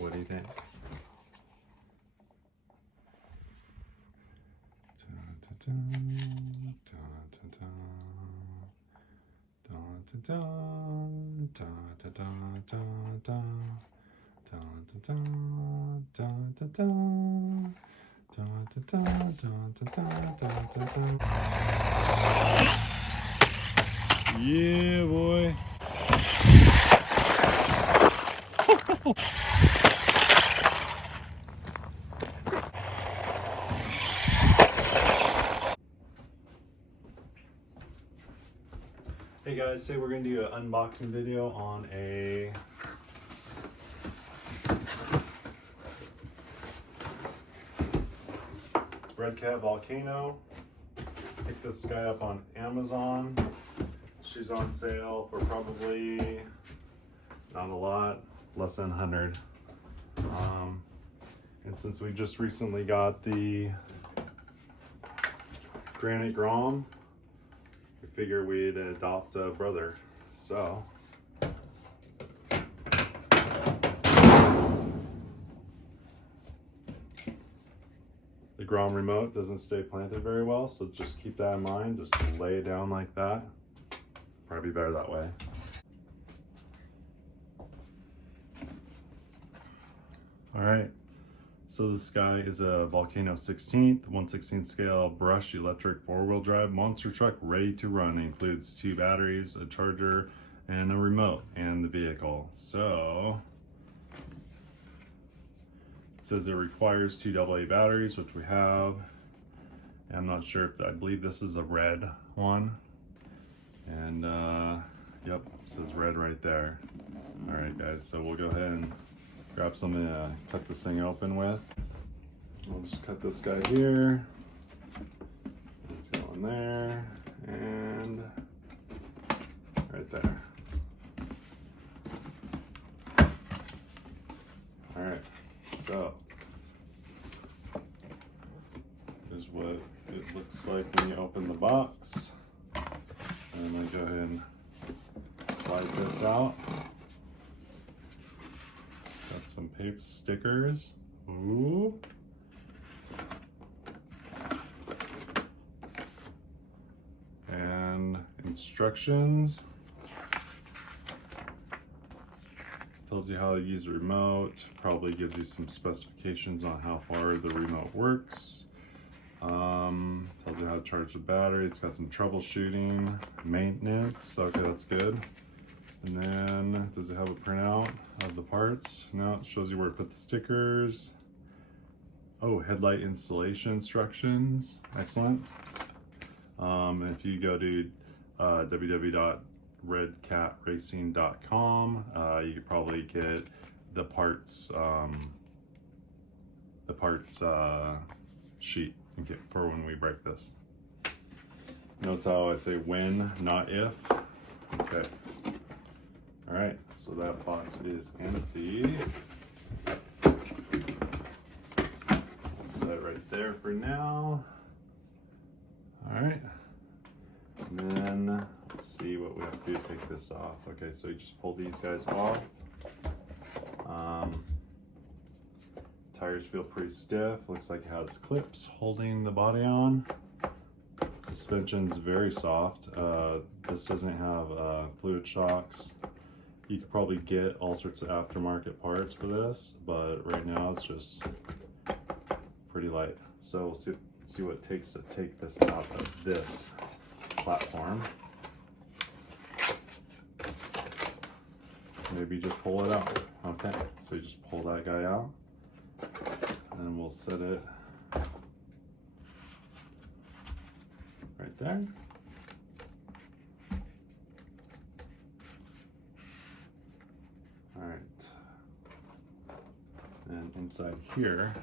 What do you think? Yeah, boy. Hey guys, today we're going to do an unboxing video on a Redcat Volcano. Picked this guy up on Amazon. She's on sale for probably not a lot, less than 100. And since we just recently got the granite Grom, we figured we'd adopt a brother. So the Grom remote doesn't stay planted very well, so just keep that in mind. Just lay it down like that. Probably better that way. All right, so this guy is a Volcano 16th, 1/16 scale brush electric 4-wheel drive monster truck ready to run. It includes 2 batteries, a charger, and a remote, and the vehicle. So it says it requires 2 AA batteries, which we have. And I'm not sure if, I believe this is a red one. And yep, it says red right there. All right guys, so we'll go ahead and grab something to cut this thing open with. We'll just cut this guy here. Let's go in there and right there. All right, so here's what it looks like when you open the box. And I'm gonna go ahead and slide this out. Got some paper stickers. Ooh. And instructions. Tells you how to use the remote. Probably gives you some specifications on how far the remote works. Tells you how to charge the battery. It's got some troubleshooting, maintenance. Okay, that's good. And then, does it have a printout of the parts? No, it shows you where to put the stickers. Oh, headlight installation instructions. Excellent. If you go to www.redcatracing.com, you could probably get the parts sheet for when we break this. Notice how I say when, not if. Okay. All right, so that box is empty. Set it right there for now. All right, and then let's see what we have to do to take this off. Okay, so you just pull these guys off. Tires feel pretty stiff. Looks like it has clips holding the body on. Suspension's very soft. This doesn't have fluid shocks. You could probably get all sorts of aftermarket parts for this, but right now it's just pretty light. So we'll see what it takes to take this out of this platform. Maybe just pull it out. Okay, so you just pull that guy out, and then we'll set it right there. All right, and inside here,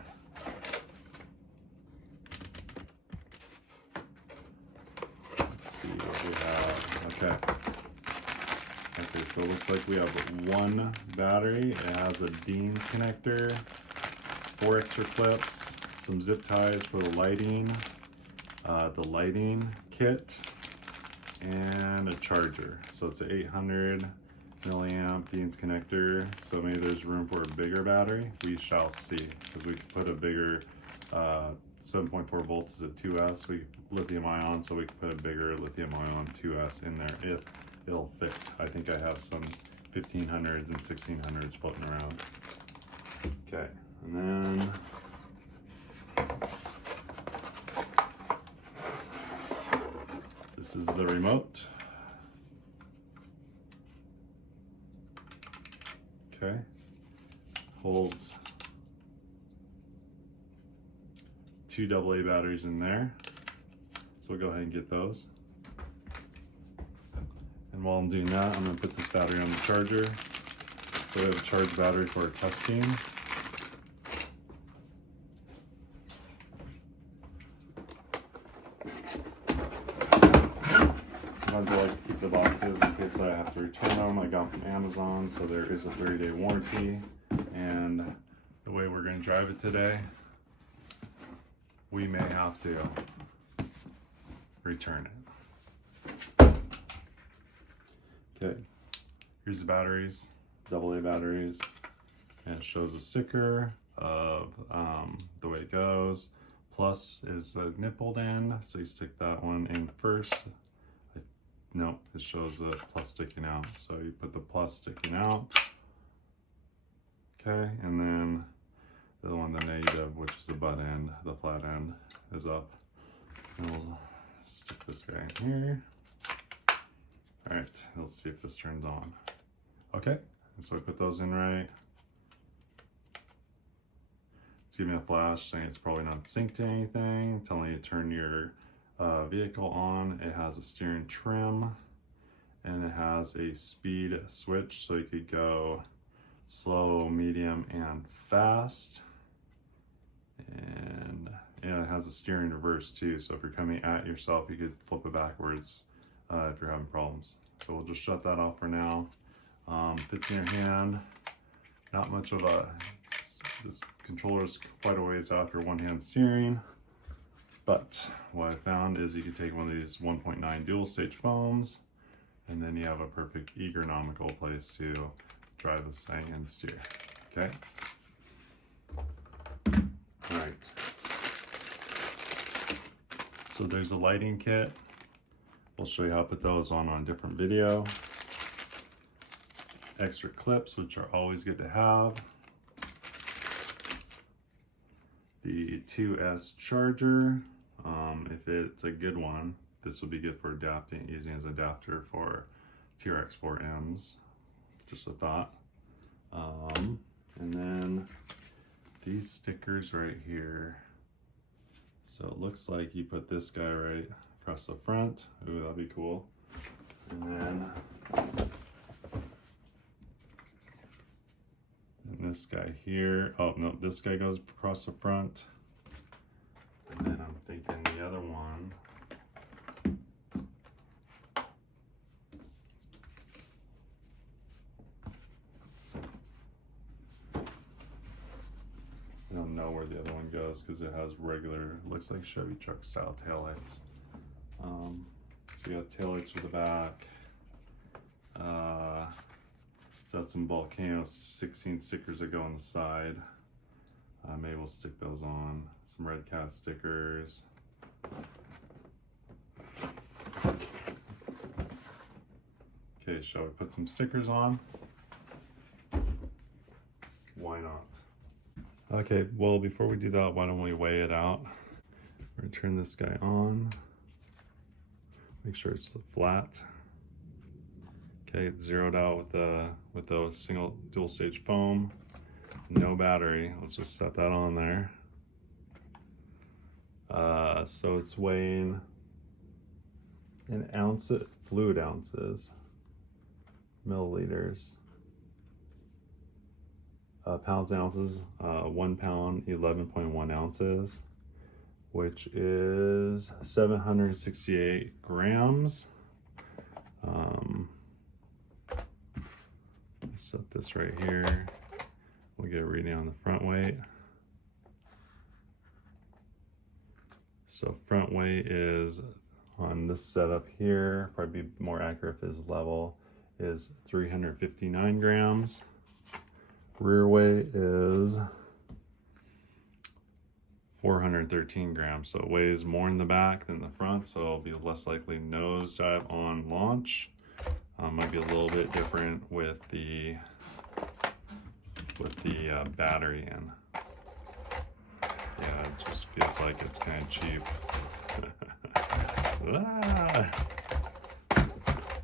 let's see what we have. Okay, so it looks like we have 1 battery. It has a DIN connector, 4 extra clips, some zip ties for the lighting kit, and a charger. So it's an 800 milliamp Dean's connector, so maybe there's room for a bigger battery. We shall see, because we could put a bigger 7.4 volts is a 2S, we lithium ion, so we could put a bigger lithium ion 2S in there if it'll fit. I think I have some 1500s and 1600s floating around. Okay, and then this is the remote. Okay, holds 2 AA batteries in there, so we'll go ahead and get those. And while I'm doing that, I'm going to put this battery on the charger. So we have a charged battery for testing. I like to keep the boxes in case I have to return them. I got them from Amazon, so there is a 30-day warranty. And the way we're going to drive it today, we may have to return it. Okay, here's the batteries, AA batteries, and it shows a sticker of the way it goes. Plus is the nippled end, so you stick that one in first. No, it shows the plus sticking out, so you put the plus sticking out. Okay, and then the one, the negative, which is the butt end, the flat end, is up. And we'll stick this guy in here. All right, let's see if this turns on. Okay, and so I put those in right. It's giving me a flash saying it's probably not synced to anything, telling you to turn your vehicle on. It has a steering trim, and it has a speed switch, so you could go slow, medium, and fast. And it has a steering reverse too, so if you're coming at yourself, you could flip it backwards if you're having problems. So we'll just shut that off for now. Fits in your hand. Not much of a, this controller is quite a ways out for one-hand steering. But what I found is you can take one of these 1.9 dual stage phones, and then you have a perfect ergonomical place to drive this thing and steer. Okay. All right. So there's a lighting kit. We'll show you how to put those on a different video. Extra clips, which are always good to have. The 2S charger. If it's a good one, this will be good for adapting, using as adapter for TRX4Ms. Just a thought. And then these stickers right here. So it looks like you put this guy right across the front. Ooh, that'd be cool. And then this guy here. Oh no, this guy goes across the front. And then I'm thinking the other one. I don't know where the other one goes because it has regular, looks like Chevy truck style taillights. So you got taillights for the back. It's got some Volcano 16 stickers that go on the side. Maybe we'll stick those on. Some Redcat stickers. Okay, shall we put some stickers on? Why not? Okay, well, before we do that, why don't we weigh it out? We're gonna turn this guy on. Make sure it's flat. Okay, it's zeroed out with a single dual stage foam. No battery. Let's just set that on there. So it's weighing an ounce, fluid ounces, milliliters, pounds, ounces, 1 pound, 11.1 ounces, which is 768 grams. Set this right here. We'll get a reading on the front weight. So front weight is on this setup here, probably be more accurate if it's level, is 359 grams. Rear weight is 413 grams. So it weighs more in the back than the front, so it'll be less likely nosedive on launch. Might be a little bit different with the battery in. Yeah, it just feels like it's kind of cheap.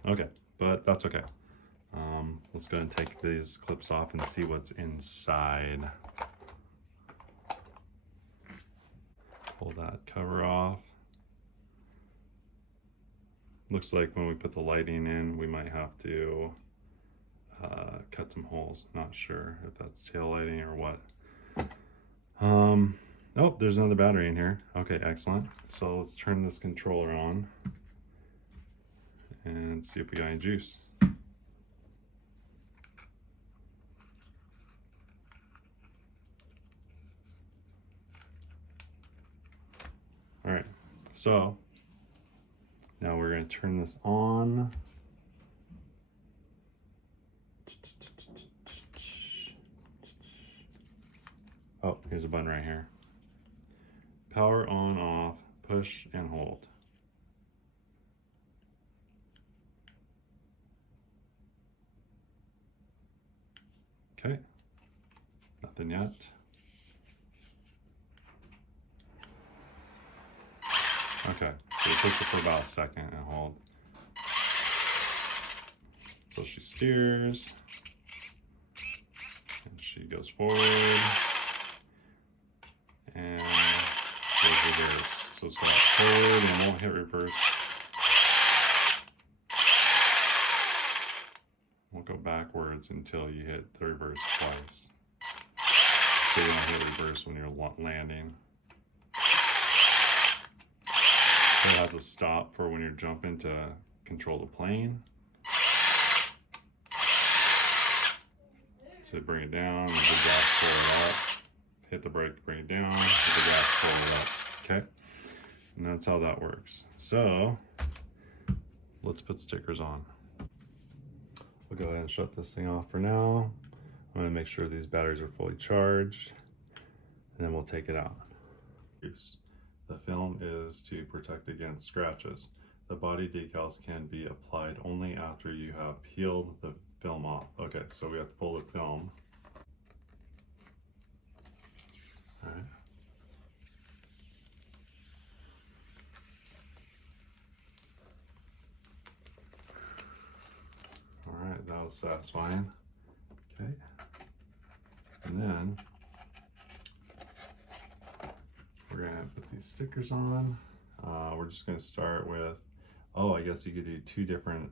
Okay, but that's okay. Let's go and take these clips off and see what's inside. Pull that cover off. Looks like when we put the lighting in, we might have to cut some holes. Not sure if that's tail lighting or what. Oh, there's another battery in here. Okay, excellent. So let's turn this controller on and see if we got any juice. All right, so now we're going to turn this on. Oh, here's a button right here. Power on, off, push and hold. Okay, nothing yet. Okay, so we push it for about a second and hold. So she steers, and she goes forward, and goes reverse. So it's going forward and won't hit reverse. Won't go backwards until you hit the reverse twice. So you don't hit reverse when you're landing. So it has a stop for when you're jumping to control the plane. So bring it down, hit the gas, pull it up. Hit the brake, bring it down, hit the gas, pull it up. Okay? And that's how that works. So let's put stickers on. We'll go ahead and shut this thing off for now. I'm going to make sure these batteries are fully charged, and then we'll take it out. The film is to protect against scratches. The body decals can be applied only after you have peeled the film off. Okay, so we have to pull the film. All right. All right, that was satisfying. Okay. And then we're gonna put these stickers on. We're just gonna start with, oh, I guess you could do two different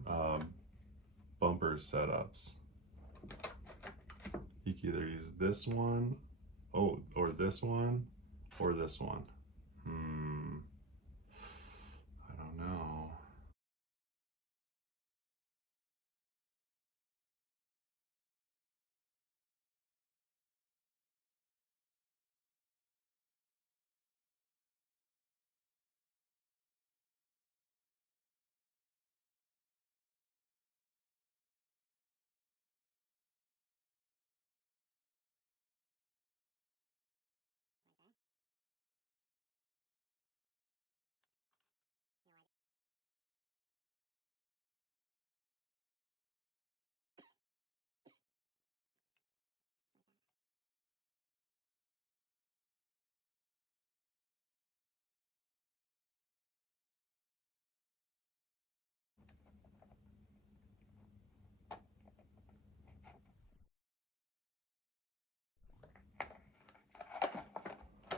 bumper setups. You could either use this one, or this one, or this one. I don't know.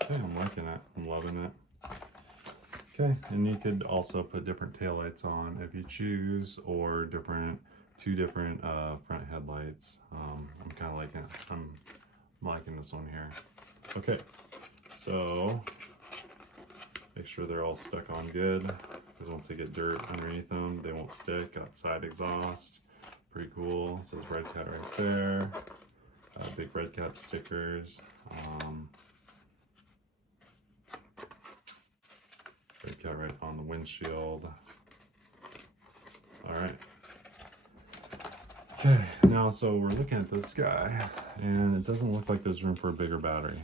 Okay, I'm liking it. I'm loving it. Okay, and you could also put different taillights on if you choose, or two different front headlights. I'm kind of liking it. I'm liking this one here. Okay, so make sure they're all stuck on good, because once they get dirt underneath them, they won't stick. Got side exhaust, pretty cool. It says Redcat right there. Big Redcat stickers. Redcat right on the windshield. All right. Okay, now so we're looking at this guy, and it doesn't look like there's room for a bigger battery.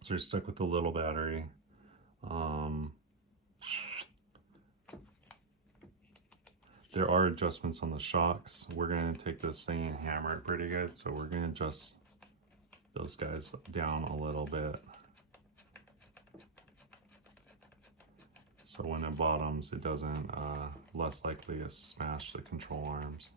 So you're stuck with the little battery. There are adjustments on the shocks. We're going to take this thing and hammer it pretty good. So we're going to adjust those guys down a little bit. So when it bottoms, it doesn't, less likely to smash the control arms.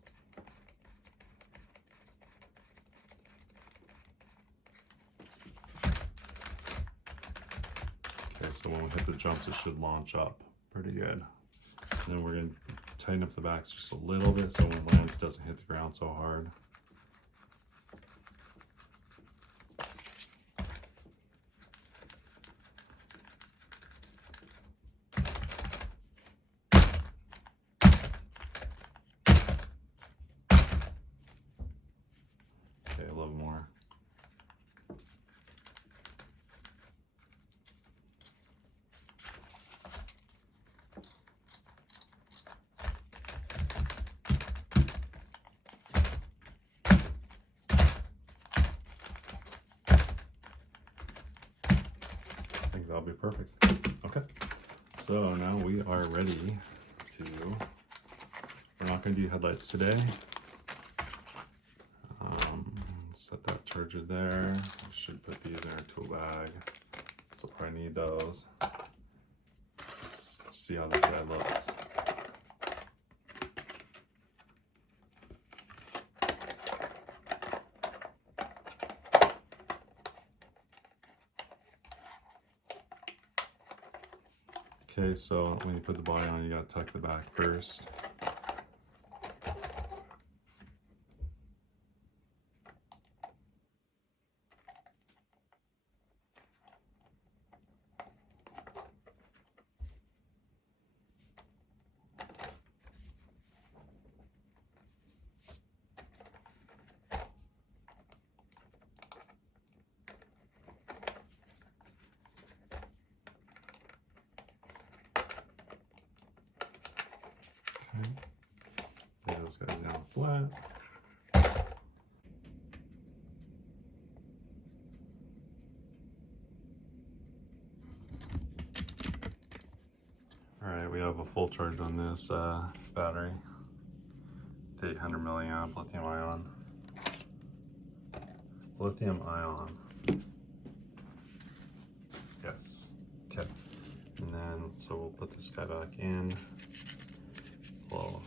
Okay, so when we hit the jumps, it should launch up pretty good. And then we're going to tighten up the backs just a little bit so when it lands, it doesn't hit the ground so hard. Okay, a little more. I think that'll be perfect. Okay, so now we are ready to, we're not going to do headlights today. Set that charger there. I should put these in our tool bag, so we'll probably need those. Let's see how this guy looks. Okay, so when you put the body on, you gotta tuck the back first. Lay those guys down flat. Alright, we have a full charge on this battery. It's 800 milliamp lithium ion. Lithium ion. Yes. Okay. And then, so we'll put this guy back in. Whoa.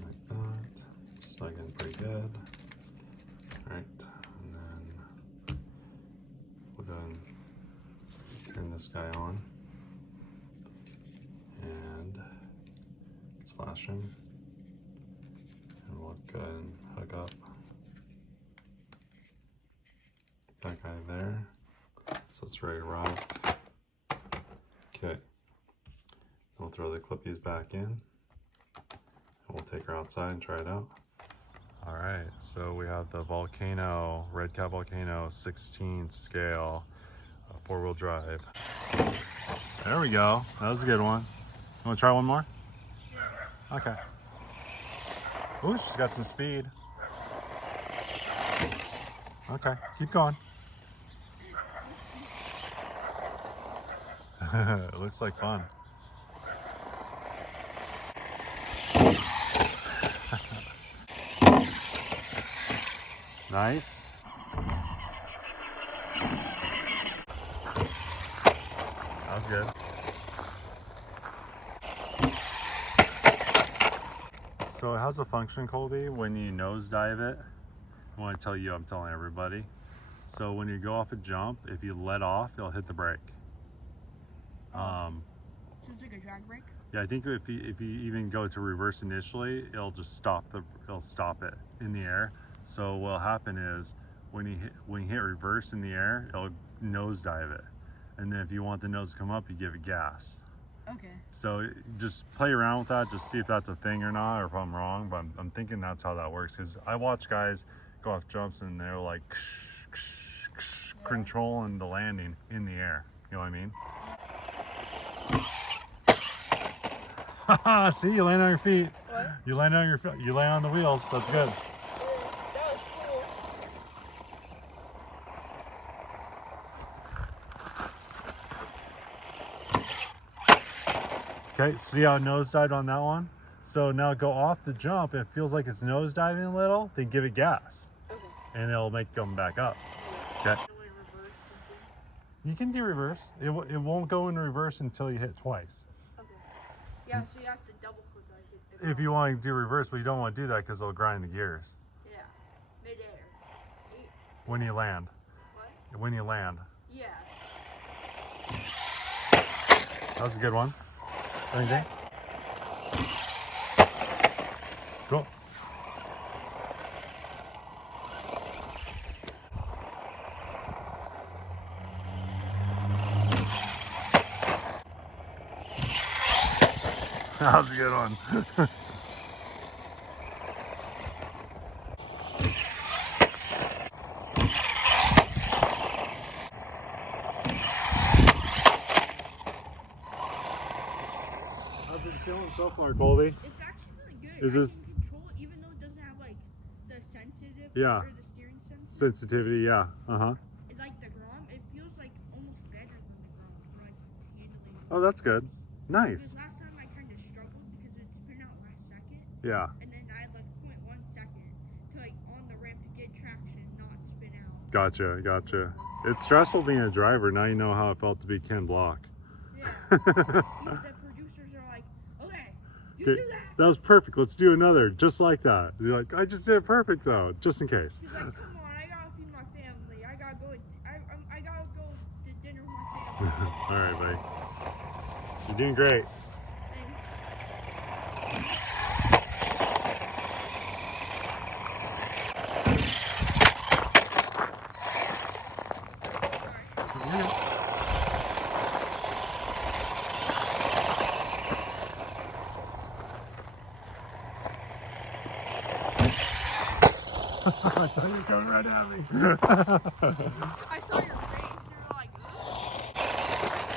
Like that. Snug in pretty good. Alright, and then we'll go and turn this guy on. And it's flashing. And we'll go and hook up that guy there. So it's ready to rock. Okay. We'll throw the clippies back in. And we'll take her outside and try it out. All right, so we have the Volcano, Redcat Volcano 16 scale, 4-wheel drive. There we go. That was a good one. You want to try one more? Yeah. Okay. Ooh, she's got some speed. Okay, keep going. It looks like fun. Nice. That was good. So it has a function, Colby, when you nosedive it. I want to tell you, I'm telling everybody. So when you go off a jump, if you let off, it'll hit the brake. So it's like a drag brake? Yeah, I think if you even go to reverse initially, it'll just stop it in the air. So what'll happen is when you hit reverse in the air, it'll nosedive it. And then if you want the nose to come up, you give it gas. Okay. So just play around with that, just see if that's a thing or not, or if I'm wrong, but I'm thinking that's how that works. Because I watch guys go off jumps and they're like, ksh, ksh, ksh, controlling the landing in the air. You know what I mean? Haha, see, you land on your feet. What? You land on your feet. You land on the wheels. That's good. That was cool. Okay, see how it nosedived on that one? So now go off the jump. It feels like it's nosediving a little. Then give it gas, Okay. and it'll make it come back up. Okay. You can do reverse. It won't go in reverse until you hit twice. Okay. Yeah, so you have to double click like it. If you want to do reverse, but you don't want to do that because it'll grind the gears Yeah. Midair. when you land. What? When you land. Yeah. That was a good one. Anything? Cool. That was a good one. How's it feeling so far, Colby? It's actually really good. Is this- I can control it even though it doesn't have like the sensitive Yeah. or the steering sensitive. Sensitivity, yeah. Uh-huh. It's like the Grom, it feels like almost better than the Grom for like handling. Oh, that's good. Because Nice. last time I kind of struggled because it spin out last second, Yeah. and then I had like 0.1 second to like on the ramp to get traction, not spin out. Gotcha, gotcha. It's stressful being a driver. Now you know how it felt to be Ken Block. Yeah. The producers are like, okay, you do that. That was perfect. Let's do another just like that. You're like, I just did it perfect though, just in case. He's like, come on, I gotta feed my family. I gotta go. I gotta go to dinner with my family. All right, buddy. You're doing great. I thought you were coming right at me. I saw your face. You were like, ugh.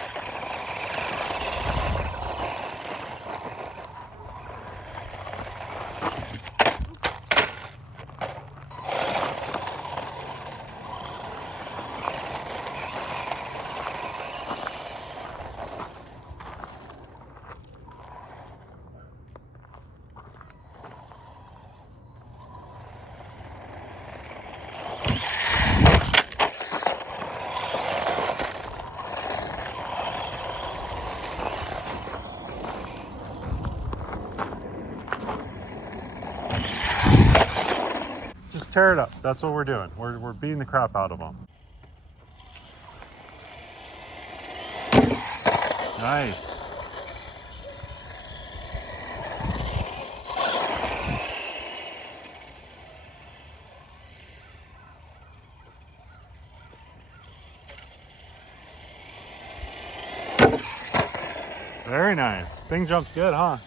Just tear it up. That's what we're doing. We're beating the crap out of them. Nice. Very nice. Thing jumps good, huh?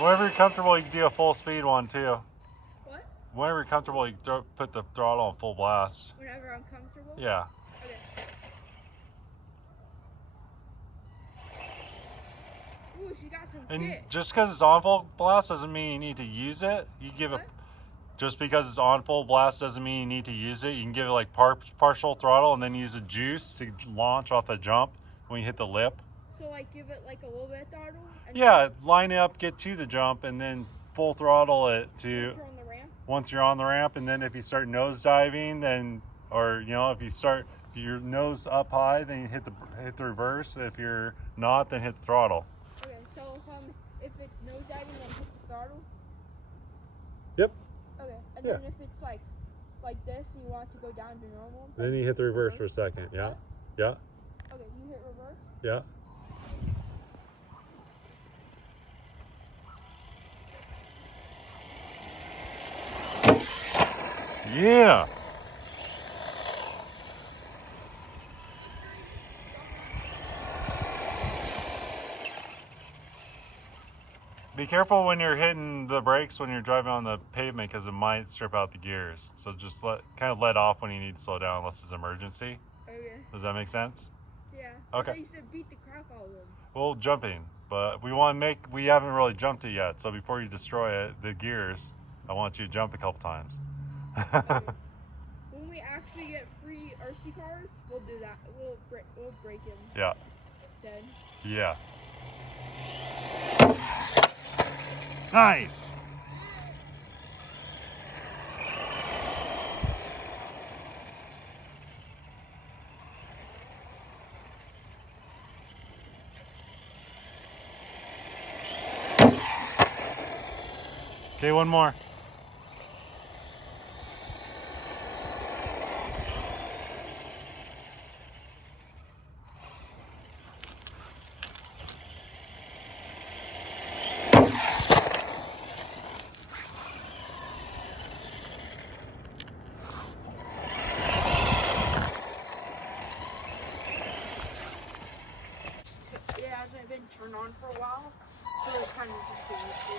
Whenever you're comfortable, you can do a full speed one too. What? Whenever you're comfortable, you can put the throttle on full blast. Whenever I'm comfortable? Yeah. Okay. Ooh, she got some And kick. just because it's on full blast doesn't mean you need to use it. You give it. What? Just because it's on full blast doesn't mean you need to use it. You can give it like partial throttle and then use the juice to launch off a jump when you hit the lip. So like give it like a little bit of throttle? And Yeah, line up, get to the jump, and then full throttle it then to you're on the ramp? once you're on the ramp. And then if you start nose diving, then or if your nose up high, then you hit the reverse. If you're not, then hit the throttle. Okay, so if it's nose diving, then hit the throttle? Yep. Okay, and Yeah. then if it's like this, and you want it to go down to normal? Then you hit the reverse for a second. Yeah. What? Yeah. Okay, you hit reverse? Yeah. Yeah. Be careful when you're hitting the brakes when you're driving on the pavement because it might strip out the gears. So just kind of let off when you need to slow down unless it's emergency. Okay. Does that make sense? Yeah. Okay. They used to beat the crap out of them. Well, jumping, but we haven't really jumped it yet. So before you destroy it, the gears, I want you to jump a couple times. Okay. When we actually get free RC cars, we'll do that. We'll break him. Yeah. Then. Yeah. Nice. Okay, one more. It hasn't been turned on for a while, so it's kind of just getting used to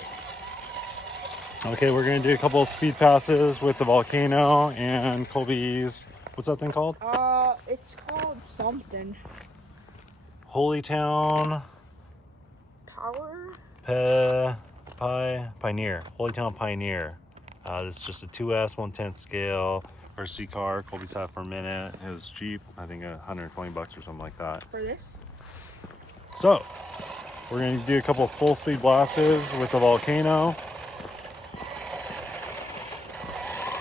it. Okay, we're gonna do a couple of speed passes with the Volcano and Colby's, what's that thing called? It's called something. Holytown Power? Pioneer. Holytown Pioneer. This is just a 2S 1/10 scale RC car. Colby's had for a minute. It was cheap. I think $120 or something like that. For this? So, we're going to do a couple of full speed blasts with the Volcano.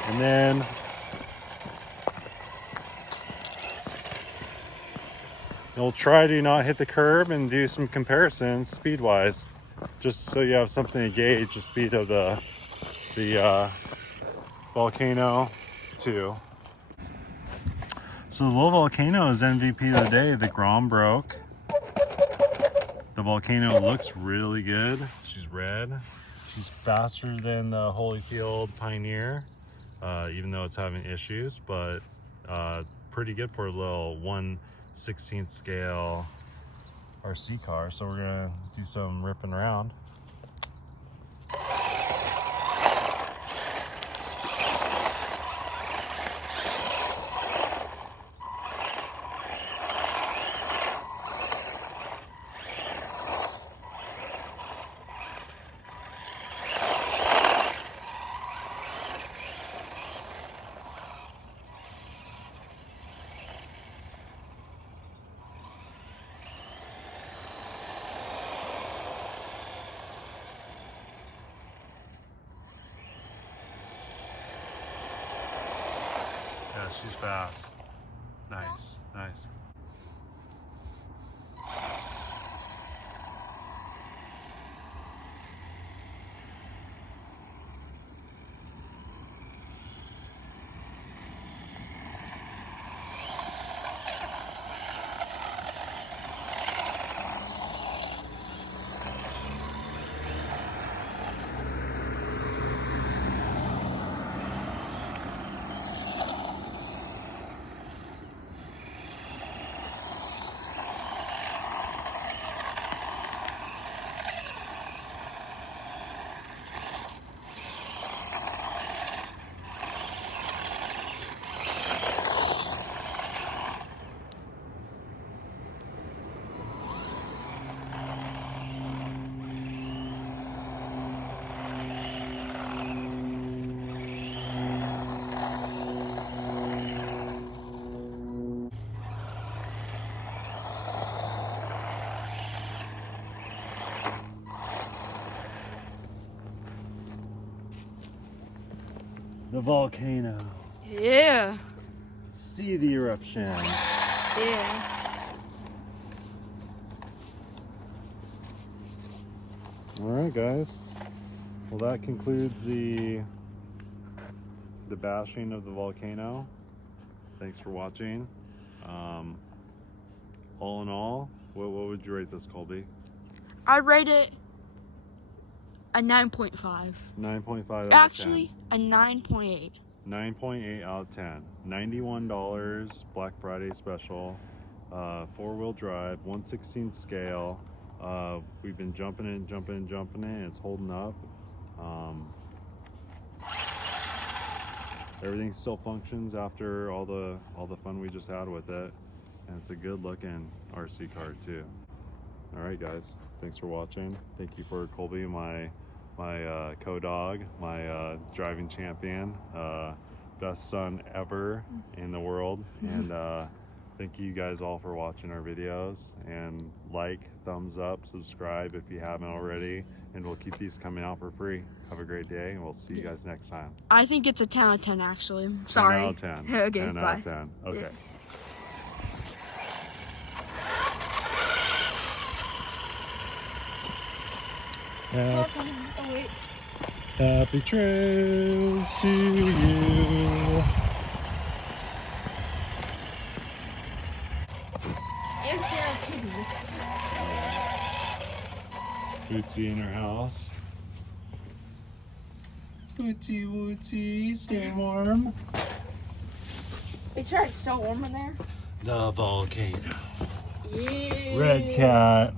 And then you'll try to not hit the curb and do some comparisons speed-wise, just so you have something to gauge the speed of the Volcano too. So the little Volcano is MVP of the day. The Grom broke. The Volcano looks really good. She's red. She's faster than the Holyfield Pioneer, even though it's having issues, but pretty good for a little 1/16 scale RC car. So we're gonna do some ripping around. Yeah, she's fast. Nice, nice. The Volcano. Yeah. See the eruption. Yeah. Alright guys. Well, that concludes the bashing of the Volcano. Thanks for watching. All in all, what would you rate this, Colby? I rate it a 9.5. 9.5 out of 10. Actually, a 9.8. 9.8 out of 10. $91 Black Friday special. 4-wheel drive, 1/16 scale. We've been jumping in. It's holding up. Everything still functions after all the fun we just had with it, and it's a good looking RC car too. All right, guys, thanks for watching. Thank you for Colby, my co-dog, my driving champion, best son ever in the world. And thank you guys all for watching our videos, and like, thumbs up, subscribe if you haven't already, and we'll keep these coming out for free. Have a great day, and we'll see you guys next time. I think it's a 10 out of 10 actually. Sorry. 10 out of 10. Okay, 10 bye. out of 10. Okay. Yeah. Oh, wait. Happy trails to you. And Sarah Kitty. Bootsy in her house. Bootsy, Wootsy, stay warm. It's right, so warm in there. The volcano. Yeah. Redcat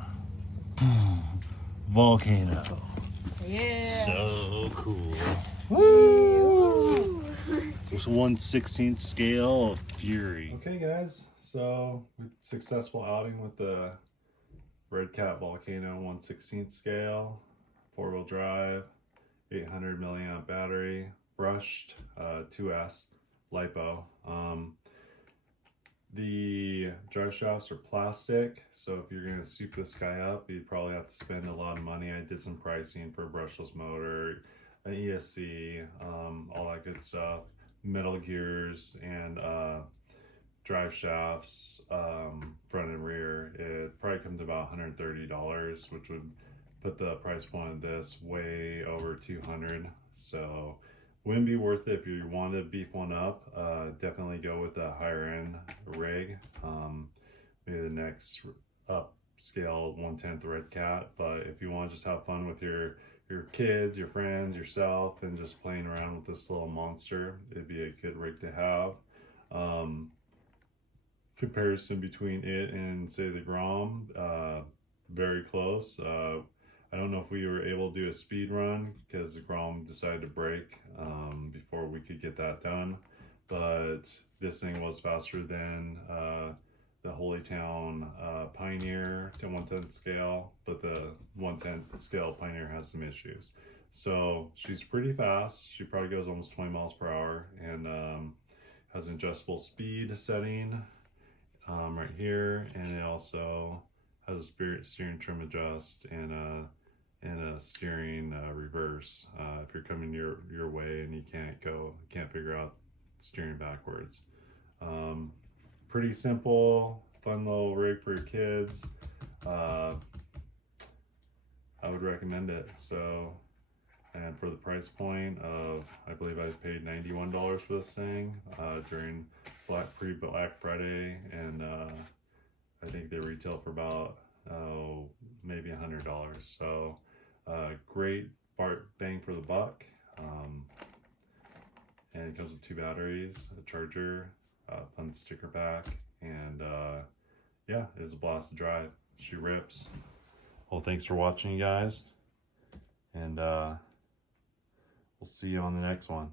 Volcano. Yeah. So cool. Woo. There's 1/16 scale of fury. Okay, guys. So successful outing with the Redcat Volcano 1/16 scale, 4-wheel drive, 800 milliamp battery, brushed 2S lipo. The drive shafts are plastic, so if you're gonna soup this guy up, you'd probably have to spend a lot of money. I did some pricing for a brushless motor, an ESC, all that good stuff, metal gears, and drive shafts, front and rear. It probably comes to about $130, which would put the price point of this way over $200. So wouldn't be worth it if you want to beef one up. Definitely go with a higher end rig. Maybe the next upscale 1/10 Redcat. But if you want to just have fun with your kids, your friends, yourself, and just playing around with this little monster, it'd be a good rig to have. Comparison between it and say the Grom, very close. I don't know if we were able to do a speed run because the Grom decided to break before we could get that done, but this thing was faster than the Holy Town Pioneer to 1/10 scale, but the 1/10 scale Pioneer has some issues. So she's pretty fast. She probably goes almost 20 miles per hour, and has an adjustable speed setting right here, and it also has a steering trim adjust and a steering reverse if you're coming your way and you can't figure out steering backwards. Pretty simple, fun little rig for your kids. I would recommend it. So, and for the price point of, I believe I paid $91 for this thing during pre-Black Friday, and I think they retail for about maybe $100. So great bang for the buck. And it comes with 2 batteries, a charger, fun sticker pack, and yeah, it's a blast to drive. She rips. Well, thanks for watching, guys, and we'll see you on the next one.